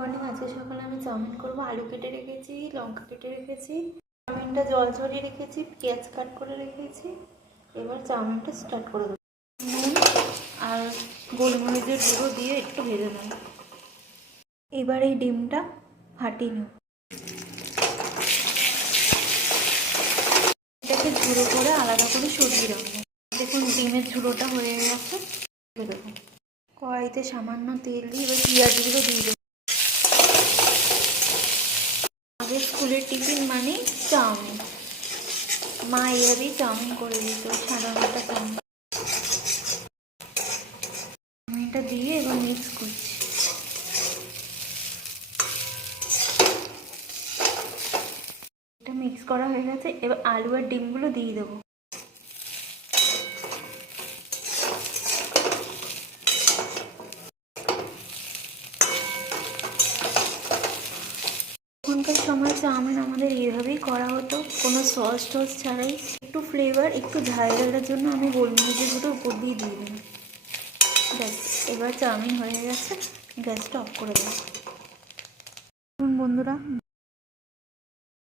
Morning. আজকে সকালে আমি চাউমিন করবো। আলু কেটে রেখেছি, লঙ্কা কেটে রেখেছি, চাউমিনটা জল ঝরিয়ে রেখেছি, পেঁয়াজ কাট করে রেখেছি। এবার চাউমিনটা স্টার্ট করে দেবো। নুন আর গোলমরিচের গুঁড়ো দিয়ে একটু ভেজে নেব। এবার এই ডিমটা ফাটিয়ে নেব। এটাকে ঝুড়ো করে আলাদা করে সরিয়ে রাখবো। দেখুন ডিমের ঝুড়োটা হয়ে গেছে। দেবো কড়াইতে সামান্য তেল দিয়ে এবার পেঁয়াজগুলো দিয়ে দেবো। আমাদের স্কুলের টিফিন মানে চাউমিন। মা এইভাবেই চাউমিন করে দিত, সাদা মাটা চাউমিন। চাউমিনটা দিয়ে এবার মিক্স করছি। এটা মিক্স করা হয়ে গেছে। এবার আলু আর ডিমগুলো দিয়ে দেবো। এখনকার সময় চাউমিন আমাদের এইভাবেই করা হতো, কোনো সস টস ছাড়াই। একটু ফ্লেভার, একটু ঝালের জন্য আমি গোলমরিচের গুঁড়ো উপর দিয়ে দিলাম। ব্যাস, এবার চাউমিন হয়ে গেছে। গ্যাসটা অফ করে দেবো। বন্ধুরা।